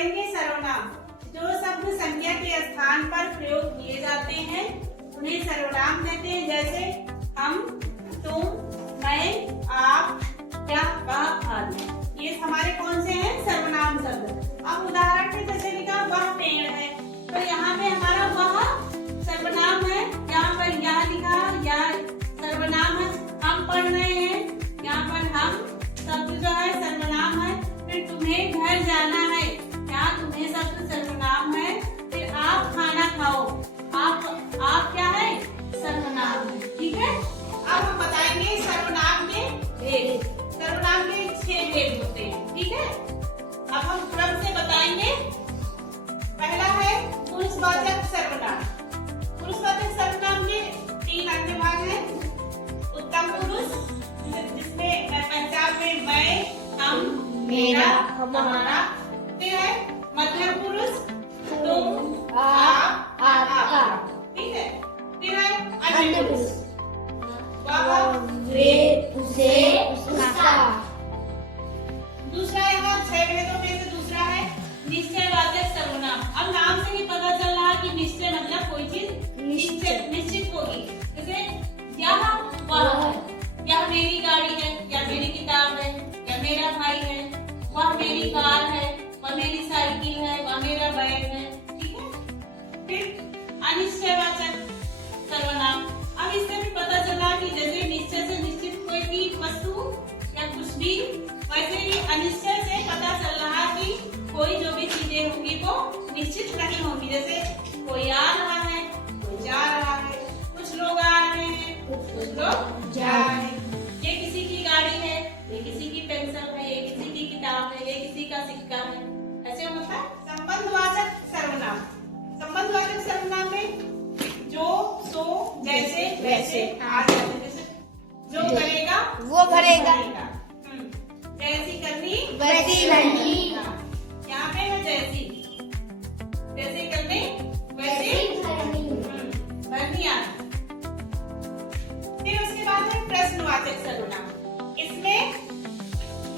पढ़ेंगे सर्वनाम। जो शब्द संज्ञा के स्थान पर प्रयोग किए जाते हैं उन्हें सर्वनाम कहते हैं। जैसे हम, तुम, मैं, आप, क्या, वह आदि। ये हमारे कौन से हैं? सर्वनाम शब्द। अब उदाहरण में जैसे लिखा वह पेड़ है, तो यहाँ पे हमारा वह सर्वनाम है। यहाँ पर यह लिखा यह सर्वनाम है। हम पढ़ रहे हैं, यहाँ पर हम शब्द जो है सर्वनाम है। फिर तुम्हें घर जाना है, यहाँ तुम्हें शब्द सर्वनाम है। फिर आप खाना खाओ, आप क्या है? सर्वनाम है। ठीक है। अब हम बताएंगे सर्वनाम के भेद। सर्वनाम के 6 भेद होते हैं। ठीक है। अब हम क्रम से बताएंगे। पहला है पुरुषवाचक सर्वनाम। पुरुषवाचक सर्वनाम के 3 अन्य भाग हैं। उत्तम पुरुष, जिसमें पहचान में मैं, हम, मेरा, हमारा। फिर है मध्यम पुरुष, तुम, आप, आपका। ठीक है। फिर है अन्य पुरुष, वह, वे, उसे, उसका। दूसरा यहाँ 6 भेदों में से दूसरा है निश्चयवाचक सर्वनाम। अब नाम से ही पता चल रहा है कि निश्चय मतलब कोई चीज निश्चित होगी। जैसे यह वह है, यह मेरी गाड़ी है, या मेरी किताब है, या मेरा भाई है। वह मेरी कार है, वह मेरी साइकिल है, वह मेरा बैग है। ठीक है। फिर अनिश्चयवाचक सर्वनाम। अब इससे भी पता चला कि जैसे निश्चय से निश्चित कोई भी वस्तु या कुछ भी, वैसे ही अनिश्चय से पता चल रहा कि कोई जो भी चीजें होंगी वो निश्चित नहीं होंगी। जैसे कोई आ रहा है, कोई जा रहा है, कुछ लोग आ रहे हैं, कुछ लोग जा रहे हैं। ये किसी की गाड़ी है, ये किसी की पेंसिल है, ये किसी की किताब है, ये किसी का सिक्का है। ऐसे होता है। संबंधवाचक सर्वनाम। संबंधवाचक सर्वनाम में जो, सो, जैसे, वैसे आ जाते हैं। जैसे जो करेगा वो भरेगा, जैसी करनी वैसी भरनी। यहाँ पे है जैसी, जैसे करनी वैसी भरनी आना। फिर उसके बाद है प्रश्नवाचक सर्वनाम। इसमें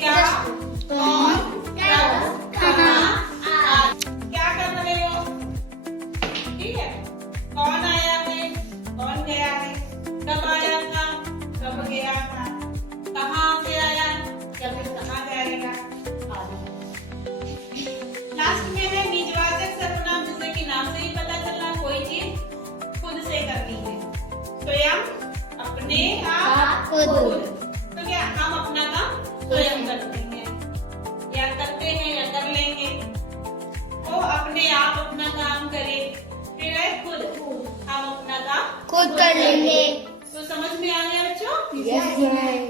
क्या, कौन, कब, कहाँ, आज। क्या कर रहे हो? ठीक है। कौन आया है, कौन गया है, कब आया था, कब गया था, कहाँ से आया, या फिर कहाँ जाएगा आदि। लास्ट में है निजवाचक सर्वनाम। जैसे कि नाम से ही पता चल रहा कोई चीज खुद से करनी है। स्वयं, अपने आप, खुद। तो क्या हम अपना काम स्वयं करते हैं, या करते हैं, या कर लेंगे। वो अपने आप अपना काम करे। फिर है खुद, हम अपना काम खुद कर लेंगे। तो समझ में आ गया बच्चों? यस।